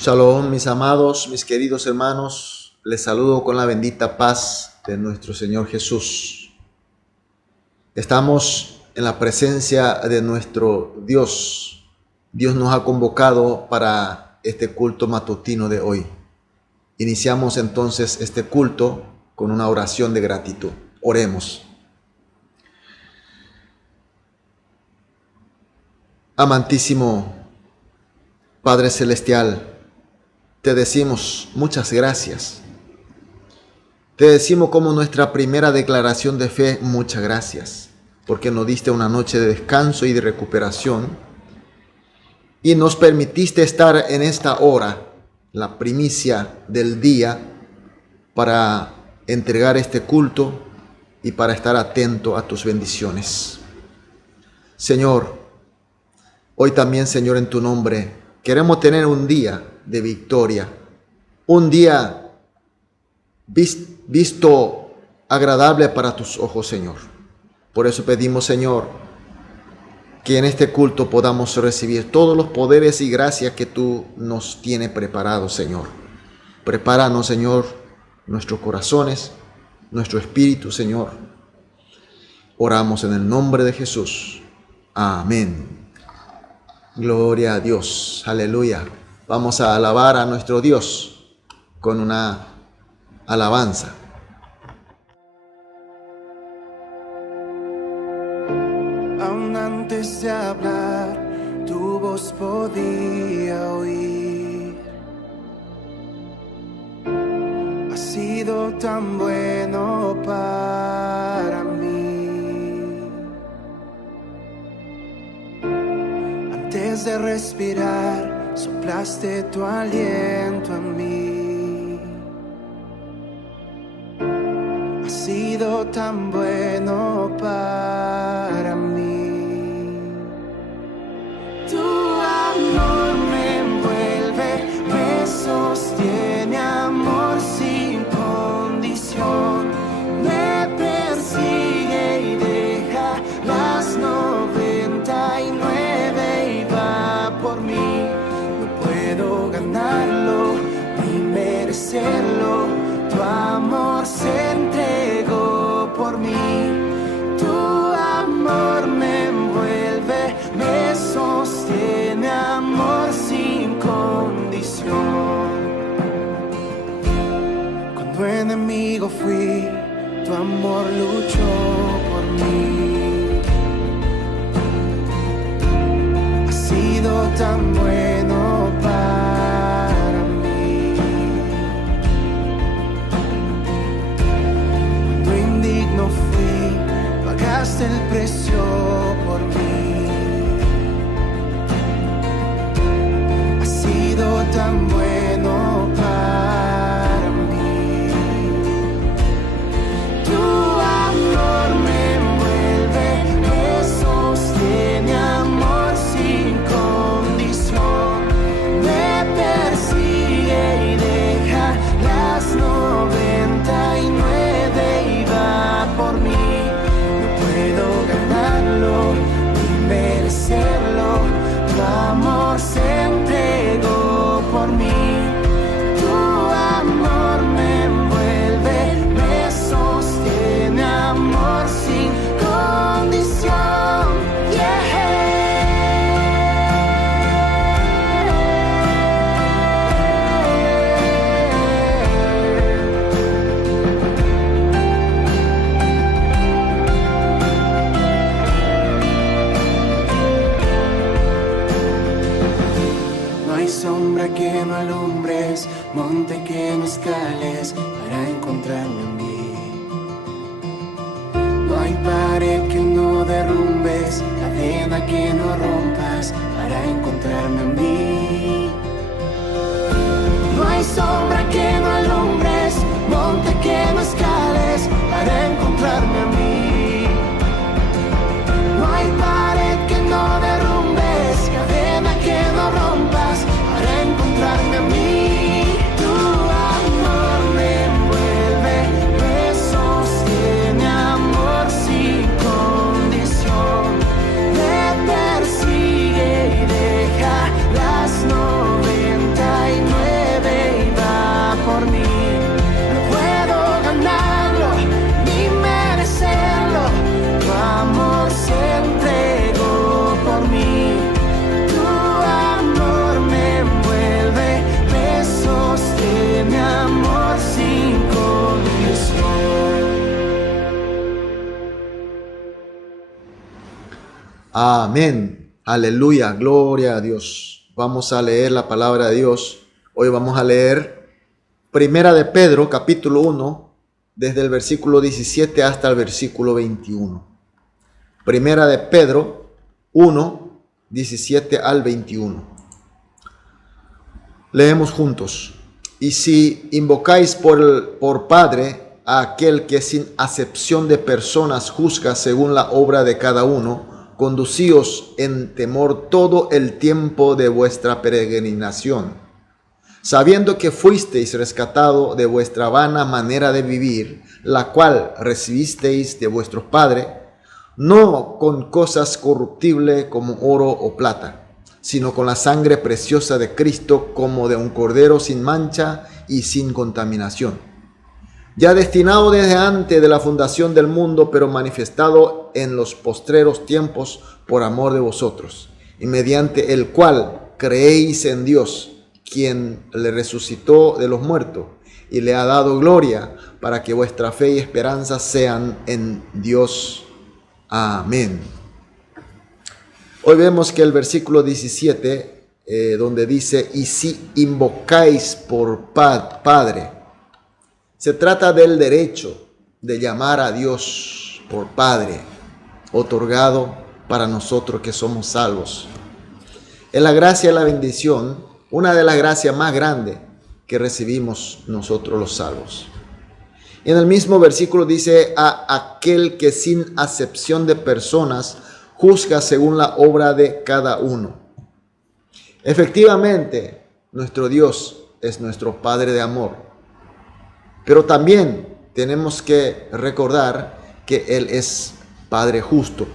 Shalom, mis amados, mis queridos hermanos, les saludo con la bendita paz de nuestro Señor Jesús. Estamos en la presencia de nuestro Dios. Dios nos ha convocado para este culto matutino de hoy. Iniciamos entonces este culto con una oración de gratitud. Oremos. Amantísimo Padre Celestial, te decimos muchas gracias. Te decimos como nuestra primera declaración de fe, muchas gracias, porque nos diste una noche de descanso y de recuperación y nos permitiste estar en esta hora, la primicia del día, para entregar este culto y para estar atento a tus bendiciones. Señor, hoy también, Señor, en tu nombre, queremos tener un día de victoria, un día visto agradable para tus ojos, Señor. Por eso pedimos, Señor, que en este culto podamos recibir todos los poderes y gracias que tú nos tienes preparados, Señor. Prepáranos, Señor, nuestros corazones, nuestro espíritu, Señor. Oramos en el nombre de Jesús. Amén. Gloria a Dios. Aleluya. Vamos a alabar a nuestro Dios con una alabanza. Aún antes de hablar, tu voz podía oír. Has sido tan bueno para mí. Antes de respirar, soplaste tu aliento en mí. Has sido tan bueno para mí. Tu amor me envuelve, me sostiene, amor sin condición. Me persigue y deja las 99 y va por mí. Ganarlo ni merecerlo, tu amor se entregó por mí. Tu amor me envuelve, me sostiene, amor sin condición. Cuando enemigo fui, tu amor luchó por mí. Has sido tan bueno para mí. Cuando indigno fui, pagaste el precio por mí. Has sido tan bueno para mí. Tu amor me envuelve, me sostiene, amor sin condición. Me persigue y deja las 99 y va por mí. No puedo ganarlo ni merecerlo, tu amor se entregó por mí. Tu amor me envuelve, me sostiene, amor sin condición. Sombra que no alumbres, monte que no escales para encontrarme a mí. No hay pared que no derrumbes, cadena que no rompas para encontrarme a mí. No hay sombra que no alumbres, monte que no escales para encontrarme a mí. No hay pared que no derrumbes, cadena que no rompas para encontrarme a mí. Tu amor me envuelve, me sostiene, amor sin condición. Me persigue y deja las 99 Amén. Aleluya. Gloria a Dios. Vamos a leer la palabra de Dios. Hoy vamos a leer Primera de Pedro, capítulo 1, desde el versículo 17 hasta el versículo 21. Primera de Pedro 1, 17 al 21. Leemos juntos. Y si invocáis por Padre a aquel que sin acepción de personas juzga según la obra de cada uno, conducíos en temor todo el tiempo de vuestra peregrinación, sabiendo que fuisteis rescatado de vuestra vana manera de vivir, la cual recibisteis de vuestro Padre, no con cosas corruptibles como oro o plata, sino con la sangre preciosa de Cristo, como de un cordero sin mancha y sin contaminación, ya destinado desde antes de la fundación del mundo, pero manifestado en los postreros tiempos por amor de vosotros, y mediante el cual creéis en Dios, quien le resucitó de los muertos y le ha dado gloria, para que vuestra fe y esperanza sean en Dios. Amén. Hoy vemos que el versículo 17, donde dice, y si invocáis por Padre, se trata del derecho de llamar a Dios por Padre, otorgado para nosotros que somos salvos. Es la gracia y la bendición, una de las gracias más grandes que recibimos nosotros los salvos. Y en el mismo versículo dice, a aquel que sin acepción de personas juzga según la obra de cada uno. Efectivamente, nuestro Dios es nuestro Padre de amor. Pero también tenemos que recordar que Él es Padre justo.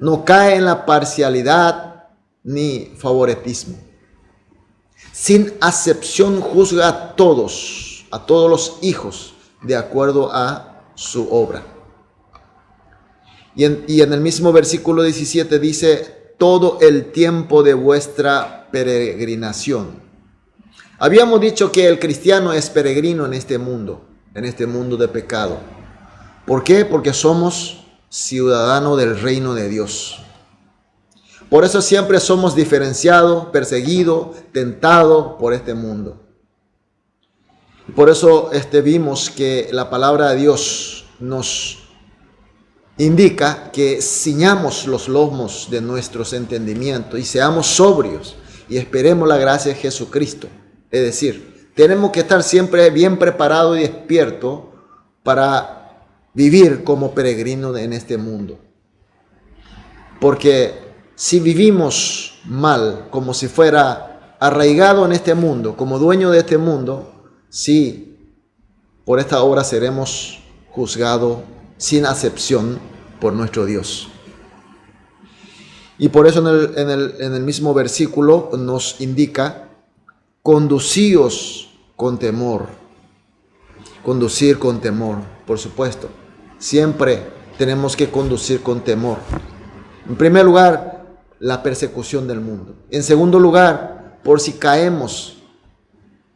No cae en la parcialidad ni favoritismo. Sin acepción juzga a todos los hijos de acuerdo a su obra. Y en el mismo versículo 17 dice, todo el tiempo de vuestra peregrinación. Habíamos dicho que el cristiano es peregrino en este mundo de pecado. ¿Por qué? Porque somos ciudadanos del reino de Dios. Por eso siempre somos diferenciados, perseguidos, tentados por este mundo. Por eso vimos que la palabra de Dios nos indica que ciñamos los lomos de nuestros entendimientos y seamos sobrios y esperemos la gracia de Jesucristo. Es decir, tenemos que estar siempre bien preparados y despiertos para vivir como peregrinos en este mundo. Porque si vivimos mal, como si fuera arraigado en este mundo, como dueño de este mundo, sí, por esta obra seremos juzgados sin acepción por nuestro Dios. Y por eso en el mismo versículo nos indica, conducíos con temor. Conducir con temor, por supuesto. Siempre tenemos que conducir con temor. En primer lugar, la persecución del mundo. En segundo lugar, por si caemos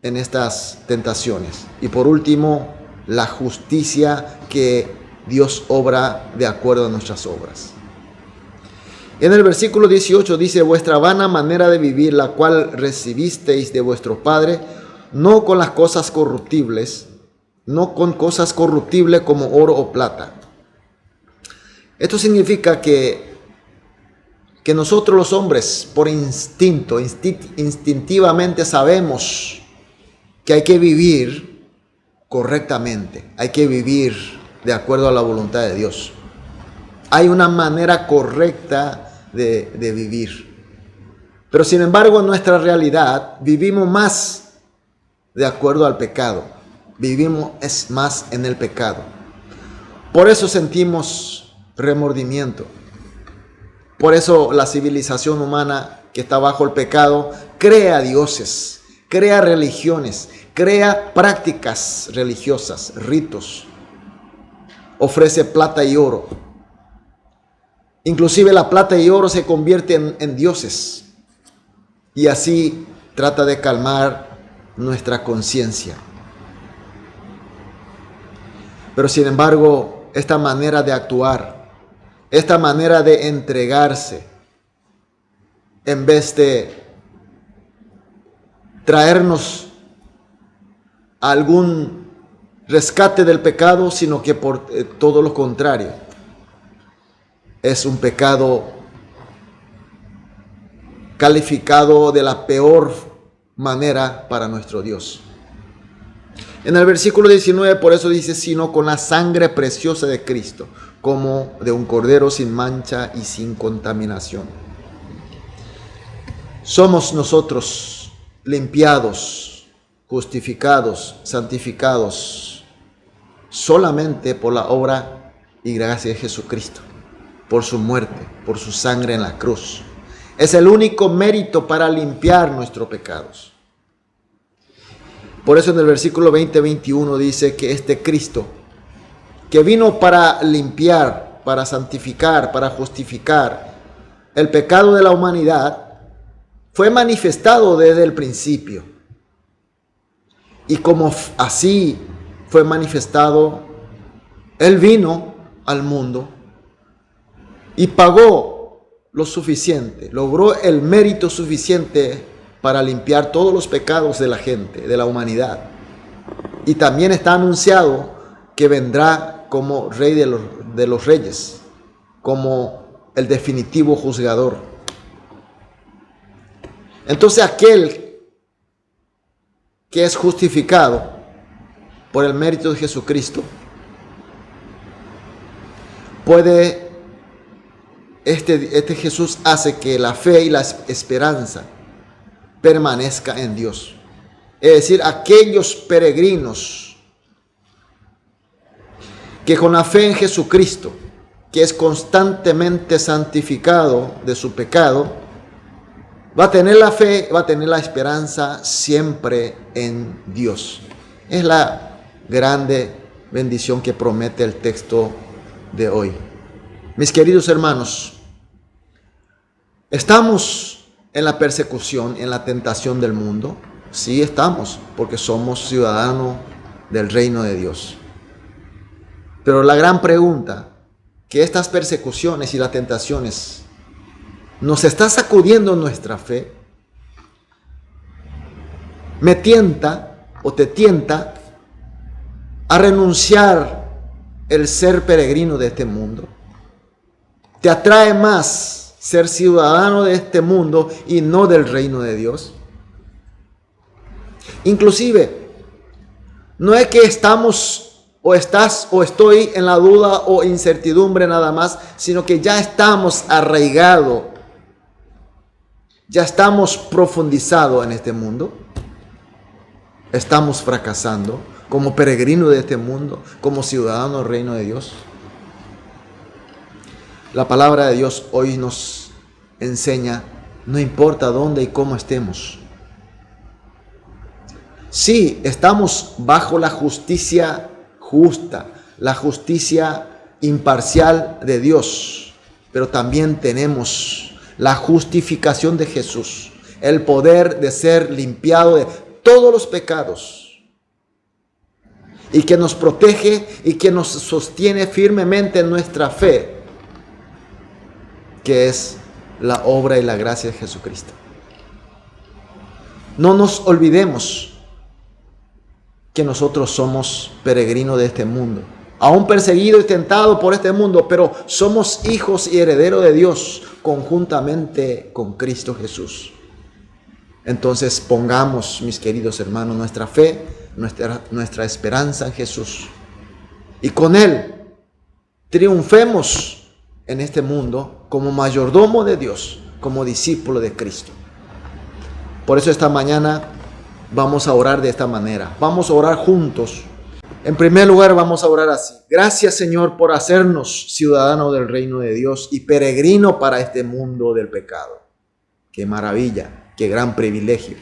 en estas tentaciones. Y por último, la justicia que Dios obra de acuerdo a nuestras obras. En el versículo 18 dice, vuestra vana manera de vivir, la cual recibisteis de vuestro Padre, no con las cosas corruptibles, no con cosas corruptibles como oro o plata. Esto significa que nosotros los hombres, por instinto, instintivamente sabemos que hay que vivir correctamente, hay que vivir de acuerdo a la voluntad de Dios. Hay una manera correcta de vivir. Pero sin embargo, en nuestra realidad vivimos más de acuerdo al pecado. Vivimos más en el pecado. Por eso sentimos remordimiento. Por eso la civilización humana que está bajo el pecado crea dioses, crea religiones, crea prácticas religiosas, ritos. Ofrece plata y oro. Inclusive la plata y oro se convierten en dioses. Y así trata de calmar nuestra conciencia. Pero sin embargo, esta manera de actuar, esta manera de entregarse, en vez de traernos algún rescate del pecado, sino que por todo lo contrario, es un pecado calificado de la peor manera para nuestro Dios. En el versículo 19, por eso dice, sino con la sangre preciosa de Cristo, como de un cordero sin mancha y sin contaminación. Somos nosotros limpiados, justificados, santificados, solamente por la obra y gracia de Jesucristo, por su muerte, por su sangre en la cruz. Es el único mérito para limpiar nuestros pecados. Por eso en el versículo 20-21 dice que este Cristo, que vino para limpiar, para santificar, para justificar el pecado de la humanidad, fue manifestado desde el principio. Y como así fue manifestado, Él vino al mundo y pagó lo suficiente, logró el mérito suficiente para limpiar todos los pecados de la gente, de la humanidad. Y también está anunciado que vendrá como Rey de los Reyes, como el definitivo juzgador. Entonces aquel que es justificado por el mérito de Jesucristo puede, este Jesús hace que la fe y la esperanza permanezca en Dios. Es decir, aquellos peregrinos que con la fe en Jesucristo, que es constantemente santificado de su pecado, va a tener la fe, va a tener la esperanza siempre en Dios. Es la grande bendición que promete el texto de hoy. Mis queridos hermanos, estamos en la persecución, en la tentación del mundo. Sí estamos, porque somos ciudadanos del reino de Dios. Pero la gran pregunta, que estas persecuciones y las tentaciones nos está sacudiendo nuestra fe, me tienta o te tienta a renunciar el ser peregrino de este mundo. ¿Te atrae más ser ciudadano de este mundo y no del reino de Dios? Inclusive, no es que estamos o estás o estoy en la duda o incertidumbre nada más, sino que ya estamos arraigados, ya estamos profundizados en este mundo. Estamos fracasando como peregrinos de este mundo, como ciudadanos del reino de Dios. La palabra de Dios hoy nos enseña, no importa dónde y cómo estemos. Sí, estamos bajo la justicia justa, la justicia imparcial de Dios, pero también tenemos la justificación de Jesús, el poder de ser limpiado de todos los pecados y que nos protege y que nos sostiene firmemente en nuestra fe, que es la obra y la gracia de Jesucristo. No nos olvidemos que nosotros somos peregrinos de este mundo, aún perseguidos y tentados por este mundo, pero somos hijos y herederos de Dios conjuntamente con Cristo Jesús. Entonces pongamos, mis queridos hermanos, nuestra fe, nuestra esperanza en Jesús, y con Él triunfemos en este mundo como mayordomo de Dios, como discípulo de Cristo. Por eso esta mañana vamos a orar de esta manera. Vamos a orar juntos. En primer lugar vamos a orar así: gracias, Señor, por hacernos ciudadanos del reino de Dios y peregrino para este mundo del pecado. Qué maravilla, qué gran privilegio.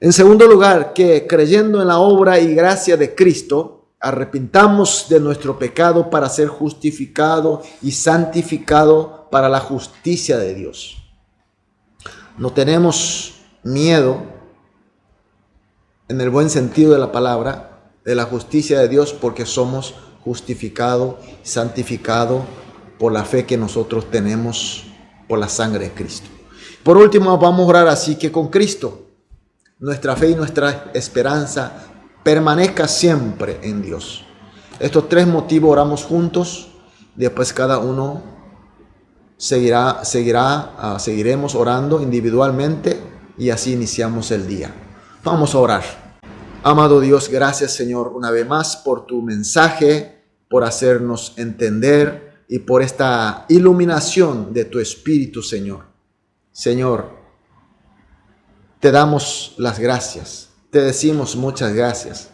En segundo lugar, que creyendo en la obra y gracia de Cristo, arrepintamos de nuestro pecado para ser justificado y santificado para la justicia de Dios. No tenemos miedo, en el buen sentido de la palabra, de la justicia de Dios, porque somos justificados, santificados por la fe que nosotros tenemos por la sangre de Cristo. Por último, vamos a orar así: que con Cristo nuestra fe y nuestra esperanza permanezca siempre en Dios. Estos 3 motivos oramos juntos, después cada uno seguiremos orando individualmente y así iniciamos el día. Vamos a orar. Amado Dios, gracias Señor una vez más por tu mensaje, por hacernos entender y por esta iluminación de tu Espíritu, Señor. Señor, te damos las gracias, te decimos muchas gracias,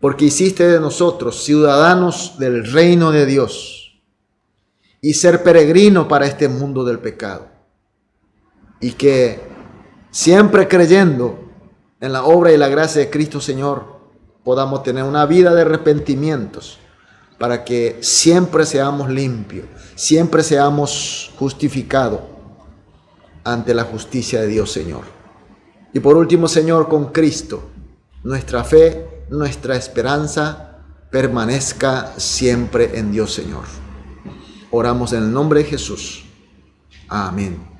porque hiciste de nosotros ciudadanos del reino de Dios y ser peregrino para este mundo del pecado. Y que siempre creyendo en la obra y la gracia de Cristo, Señor, podamos tener una vida de arrepentimientos, para que siempre seamos limpios, siempre seamos justificados ante la justicia de Dios, Señor. Y por último, Señor, con Cristo, nuestra fe, nuestra esperanza permanezca siempre en Dios, Señor. Oramos en el nombre de Jesús. Amén.